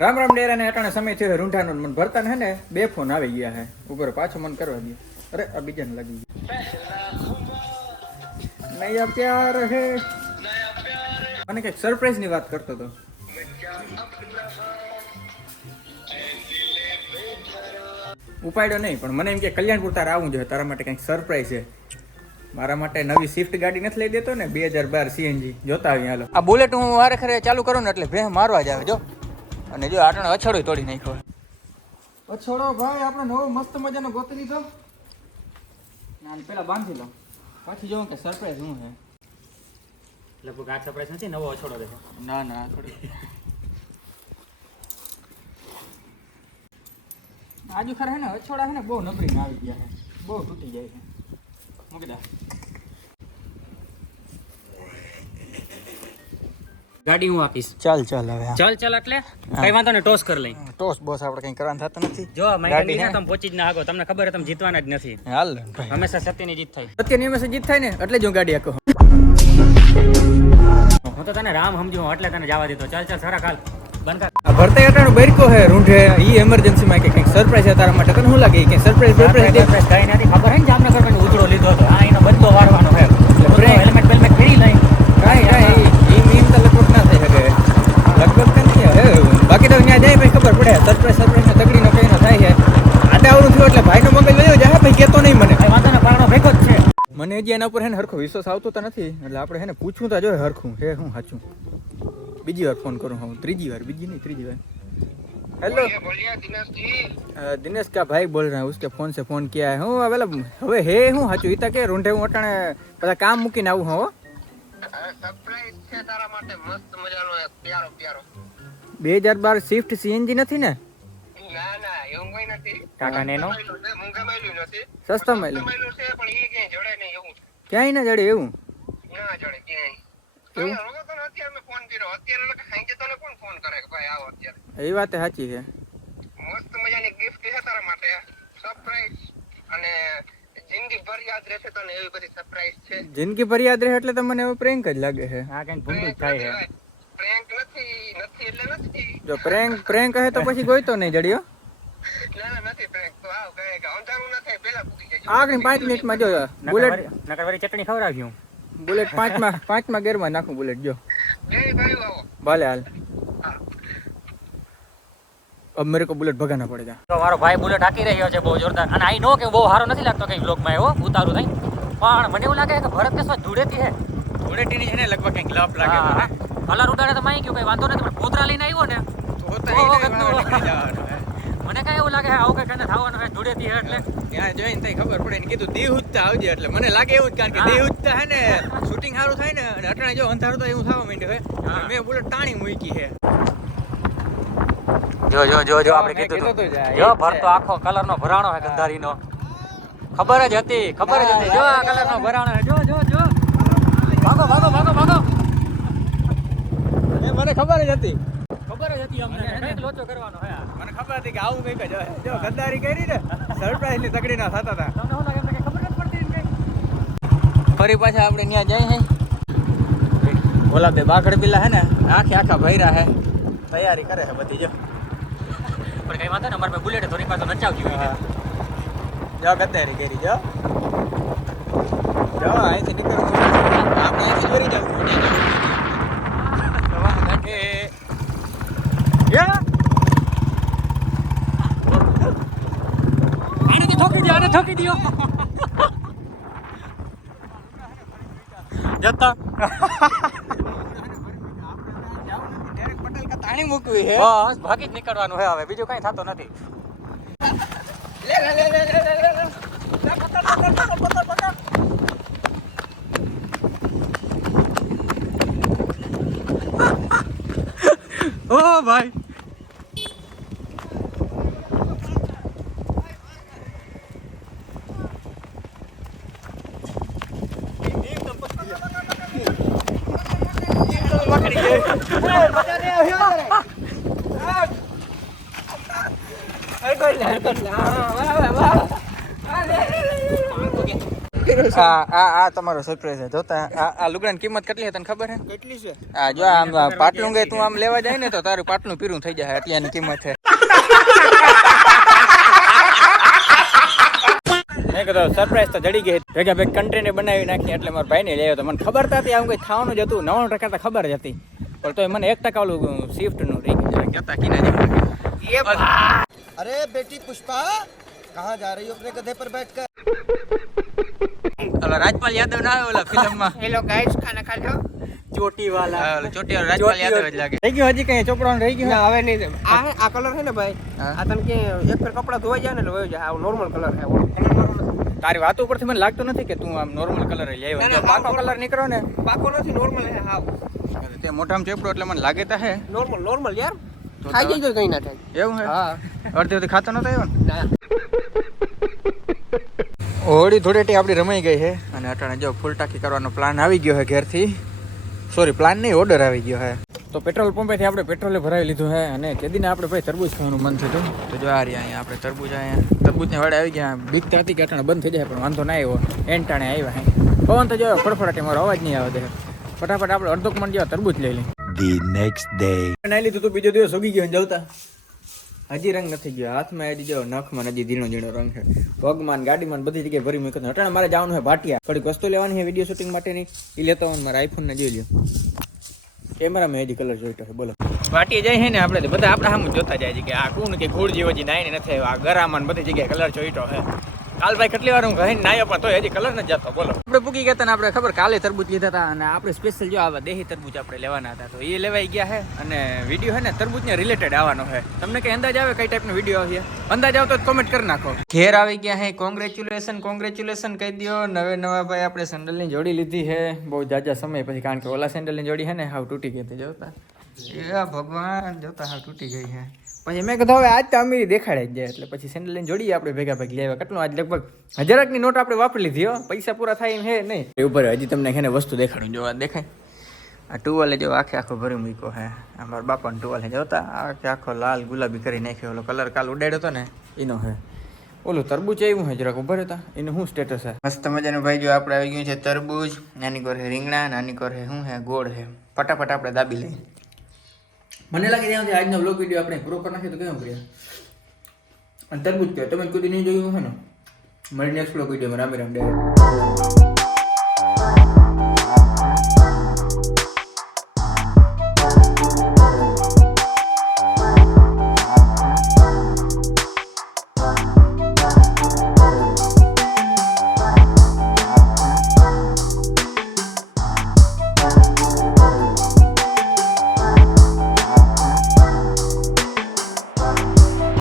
રામ રામ ડેરા ને અટાણે સમય થયો રૂંઢાનો ને મને ભરતા ને ને બે ફોન આવી ગયા હે. ઉપર પાછો મન કરવા દે અરે, આ બીજાને લાગી ગયું. નયા પ્યાર હે. મને કંઈક સરપ્રાઈઝની વાત કરતો હતો ઉપાડ્યો નહીં, પણ મને એમ કે કલ્યાણપુર તારે આવવું જોઈએ, તારા માટે કંઈક સરપ્રાઈઝ છે. મારા માટે નવી સ્વિફ્ટ ગાડી નથી લઈ દેતો ને, બે હજાર બાર સીએનજી જોતા આવી હાલો. આ બુલેટ હું વારે ખરે ચાલુ કરું ને એટલે ભે મારવા જ આવે, જો. અને જો આટલો અછડો તોડી નાખ્યો અછડો ભાઈ આપણે નવો મસ્ત મજાનો ગોતી લીધો. ના પેલા બાંધી લો. પાછી જોઉં કે સરપ્રાઈઝ શું છે. લગભગ આ સરપ્રાઈઝ નથી નવો અછડો દેખો ના ના થોડી. આજુ ખરા હે ને અછોડા હે ને બહુ નબળી આવી ગયા છે બહુ તૂટી જાય છે. મૂકી દે. ગાડી હું આપીશ. ચાલ ચાલ હવે ચાલ ચાલ એટલે? કઈ વાંધો ને ટોસ કરી લઈ. ટોસ બોસ આપણે કઈ કરવાનું થતું નથી. જો ગાડી ને તમે પહોંચી જ ના આગો તમને ખબર છે તમે જીતવાના જ નથી. હાલ હંમેશા સત્યની જીત થાય. સત્યની હંમેશા જીત થાય ને એટલે જ હું ગાડી આખો હું તો તને રામ સમજુ એટલે તને જવા દીધો. ચાલ ચાલ સારા કાલ. ભરતા અટાણું બરકો હે રૂંઢે. ઈ એમરજન્સી માં કંઈક સરપ્રાઈઝ છે તારા માટે. તને શું લાગે? કે સરપ્રાઈઝ સરપ્રાઈઝ સરપ્રાઈઝ કઈ નથી. ખબર હે ને જામનગરમાં ઉજળો લીધો હતો. આ એનો વાળવાનો છે break. હેલ્મેટ બેલ્મેટ પહેરી લઈ કાંઈ કાંઈ ઈ મીમ તો લગભગ ના થઈ શકે લગભગ તો નહીં હવે બાકી તો ત્યાં જાય પછી ખબર પડે સરપ્રાઈઝ સરપ્રાઈઝ નો તગડીનો કઈનો થાય છે આડાવડું થયું એટલે ભાઈનો મોબાઈલ લઈ જાય ભાઈ કહેતો નહીં મને કઈ વાંધો ને પારણો ભેગો જ છે મને હજી એના ઉપર હે ને હરખો વિશ્વાસ આવતો તો નથી એટલે આપણે હે ને પૂછવું તો જોઈએ હરખું હે હું સાચું બીજી વાર ફોન કરું હું ત્રીજી વાર બીજી નહીં ત્રીજી વાર हेलो दिनेश का भाई बोल रहा है उसके फोन से फोन किया है હું હવે હવે હે હું સાચું ઈતા કે રૂંઢે હું અટાણે બધા કામ મૂકીને આવું હું હો સરપ્રાઈઝ છે તારા માટે મસ્ત મજાનો એક પ્યારો પ્યારો બે હજાર બાર સ્વિફ્ટ સીએનજી નથી ને ના ના એવું કઈ નથી ટાટા નેનો? સસ્તા મળ્યું ક્યાંય ના જડે એવું? એ વાત સાચી છે. મસ્ત મજાની ગિફ્ટ છે તારા માટે. સરપ્રાઈઝ અને જિંદગી ભર યાદ રહેશે તને એવી બધી સરપ્રાઈઝ છે. જિંદગી ભર યાદ રહે એટલે તમને હવે પ્રેન્ક જ લાગે છે. હા કઈ ભૂંડું થાય છે. પ્રેન્ક નથી નથી એટલે નથી. જો પ્રેન્ક પ્રેન્ક કહે તો પછી ગોઈતો નહીં જડ્યો? આગળ પાંચ મિનિટમાં જો બુલેટ નકર ચટણી ખવડાવજો. બુલેટ પાંચમાં પાંચમાં ગેરમાં નાખું બુલેટ જો. ભલે હાલ. અબ મેરે કો બુલેટ ભગાના પડે તો મારો ભાઈ બુલેટ હાકી રહ્યો છે બહુ જોરદાર. અને આઈ નો કે બહુ સારો નથી લાગતો કઈ બ્લોગમાં એવો ઉતારું થઈ પણ મને એવું લાગે કે ભરત કે ધૂળેતી હે ધૂળેટીની છે ને લગભગ કંઈક લપ લાગે કલર ઉડાડે તો માઈ ગયું કઈ વાંધો નથી પણ પોતરા લઈને આવ્યો ને. મને કઈ એવું લાગે આવું કઈ કને થવાનું હે ધૂળેથી હે એટલે. ત્યાં જોઈને તઈ ખબર પડે ને કીધું દેહ ઉચતા આવજે એટલે. મને લાગે એવું જ કારણ કે દેહ ઉચતા હે ને શૂટિંગ સારું થાય ને અને અટાણે જો અંધારું તો એવું થવા માંડ્યું હે. મેં બુલેટ તાણી મૂકી હે. જો જો જો જો આપણે કીધું કીધું તું. તો જા, જો ભરતો આખો કલર નો ભરાણો હે ગંધારીનો. ખબર જ હતી ખબર જ હતી. જો આ કલર નો ભરાણો હે. જો જો જો. ભાગો ભાગો ભાગો ભાગો. એ મને ખબર જ હતી. અમને કરવાનો હે મને ખબર હતી કે આવું કંઈક જ હોય. જો ગદ્દારી કરી ને સરપ્રાઈઝની તકડી ના થતા હતા. તમને શું લાગે ખબર નથી પડતી ફરી પાછા આપણે ત્યાં જઈ હે. ઓલા બે બાખડ પીલા હે ને આખે આખા ભૈરા હે. તૈયારી કરે છે બધી જો. પણ કઈ વાંધો ને અમારે પાસે બુલેટ થોડી પાછો નચાવજી હા. જો ગદ્દારી કરી જો. જો અહીંથી નીકળવું આપણે અહીંથી ફરી જવું ઠોકી દો જતા તાણી મૂકવી હે બસ ભાગી જ નીકળવાનું હે હવે. બીજું કઈ થતું નથી. લે લે કિંમત કેટલી પાટલું તું આમ લેવા જાય ને તો તારું પાટલું પીરું થઈ જાય એટલે એની કિંમત છે. મેં કીધું સરપ્રાઈઝ તો જડી ગઈ. ભેગા ભેગ કન્ટ્રીને બનાવી નાખી એટલે મારા ભાઈને લેવો તો મને ખબર હતી આવું કંઈ થવાનું જ હતું. નવાણું ટકા તો ખબર જ હતી. પણ તો મને એક ટકા ઓલું શિફ્ટનું રહી ગયું કહેતા કિના જેવું એ अरे बेटी पुष्पा कहाँ जा रही हो अपने गधे पर बैठकर ઓલો રાજપાલ યાદવ ના આવે ઓલા ફિલ્મમાં હેલો ગાઈસ ખાના ખા લો चोटी वाला ઓલો ચોટીવાળો રાજપાલ યાદવ જ લાગે રહી ગયું હજી કઈ ચોપડાનું રહી ગયું ના હવે નહીં થાય. આ હે આ કલર છે ને ભાઈ હા. આ તને કે એક ફેર કપડા ધોવાઈ જાય ને એટલે વયો જાય આ નોર્મલ કલર છે ઓલો colour normal નથી. તારી વાતો ઉપરથી મને લાગતું નથી કે તું આમ નોર્મલ કલર લઈ ના, આવ્યો ના, પાકો આ કલર નીકળો ને પાકો નથી નોર્મલ છે હાવ તે મોટામાં ચેપડો એટલે મને લાગે તા હે. નોર્મલ નોર્મલ યાર. થાય ખાઈ જજો કઈ ના થાય. એવું હે? હા. અડધી અડધી ખાતો નતો આવ્યો હોળી ધૂળેટી આપણી રમાઈ ગઈ છે અને અટાણે જો ફૂલ ટાંકી કરવાનો પ્લાન આવી ગયો છે ઘેરથી. સોરી પ્લાન નહીં ઓર્ડર આવી ગયો હે. તો પેટ્રોલ પંપેથી આપણે પેટ્રોલે ભરાવી લીધું છે અને તેદીને આપણે ભાઈ તરબૂજ ખાવાનું મન થયું તો જો આ રહ્યા અહીંયા આપણે તરબૂજ અહીંયા. તરબૂચને વાડે આવી ગયા. બીક તો હતી કે અટાણે બંધ થઈ જાય પણ વાંધો ના આવ્યો. એન ટાણે આવ્યા હે. પવન તો જો ફડફડાટી મારો અવાજ નહીં આવે ફટાફટ આપણે અડધો મણ જેવા તરબૂચ લઈ લઈ The નેક્સ્ટ ડે નાઈ લીધું તું બીજો દિવસ ઉગી ગયો ને જવતા હજી રંગ નથી ગયો. હાથમાં હજી જો નખમાં હજી ઝીણો ઝીણો રંગ છે. પગમાં ગાડીમાં બધી જગ્યાએ ભરી મૂક્યો અટાણે મારે જવાનું છે ભાટિયા. થોડીક વસ્તુ લેવાની છે વીડિયો શૂટિંગ માટેની. એ લેતો હોય મારા આઈફોનને જોઈ લ્યો. કેમેરામાં હજી કલર જોઈતો છે. બોલો. ભાટીએ જાય છે ને આપણે બધા આપણા સામે જોતા જાય છે કે આ કોણ કે ઘોડ જેવો જે નાઈને નથી આવ્યો. આ ગરામાં બધી જગ્યાએ કલર જોઈતો છે. કાલભાઈ કેટલી વાર હું કહીને નાયો પણ તોય હજી કલર નથી જતો બોલો. આપણે પૂકી ગયા હતા ને આપણે ખબર કાલે તરબૂચ લીધા હતા અને આપણે સ્પેશિયલ જો આવા દેહી તરબૂચ આપણે લેવાના હતા તો એ લેવાઈ ગયા છે અને વીડિયો છે ને તરબૂચને રિલેટેડ આવવાનો છે. તમને કઈ અંદાજ આવે કઈ ટાઈપનો વીડિયો આવે અંદાજ આવતો તો કોમેન્ટ કરી નાખો. ઘેર આવી ગયા હે કોંગ્રેચ્યુલેશન કોંગ્રેચ્યુલેશન કહી દો નવે નવા ભાઈ આપણે સેન્ડલની જોડી લીધી છે. બહુ જાજા સમય પછી કારણ કે ઓલા સેન્ડલની જોડી છે ને હાવ તૂટી ગઈ હતી. જોતા. એ ભગવાન જોતા હાવ તૂટી ગઈ છે. પછી મેં કીધું, હવે આજ તો અમીરી દેખાડે જ જાય. એટલે પછી સેન્ડલ લઈને જોડીએ આપણે ભેગા ભેગી લેવા કેટલું આજ લગભગ હજારકની નોટ આપણે વાપરી લીધી, હો. પૈસા પૂરા થાય એમ હે નહીં. એ ઉપર હજી તમને છે વસ્તુ દેખાડું, જોવા દેખાય. આ ટુવાલે જો આખે આખો ભરી મૂક્યો હે. અમારા મારા બાપાનો ટુવાલ જોતા આખે આખો લાલ ગુલાબી કરી નાખ્યો. ઓલો કલર કાલ ઉડાડ્યો હતો ને, એનો હે. ઓલું તરબૂચ એવું હે, જરાક ઊભા હતા એનું શું સ્ટેટસ હે? મસ્ત મજાનું ભાઈ, જો આપણે આવી ગયું છે તરબૂચ. નાની કોર હે રીંગણા, નાની કોર હે શું હે? ગોળ હે. ફટાફટ આપણે દાબી લઈએ. મને લાગે ત્યાં સુધી આજનો બ્લોગ વીડિયો આપણે પૂરો કરી નાખીએ તો કેમ કરીએ? અને તરબૂજ કહેવાય. તમે કોઈ નહીં જોયું હોય ને? મળી નેક્સ્ટ બ્લોગ વિડીયોમાં રામે રામ ડે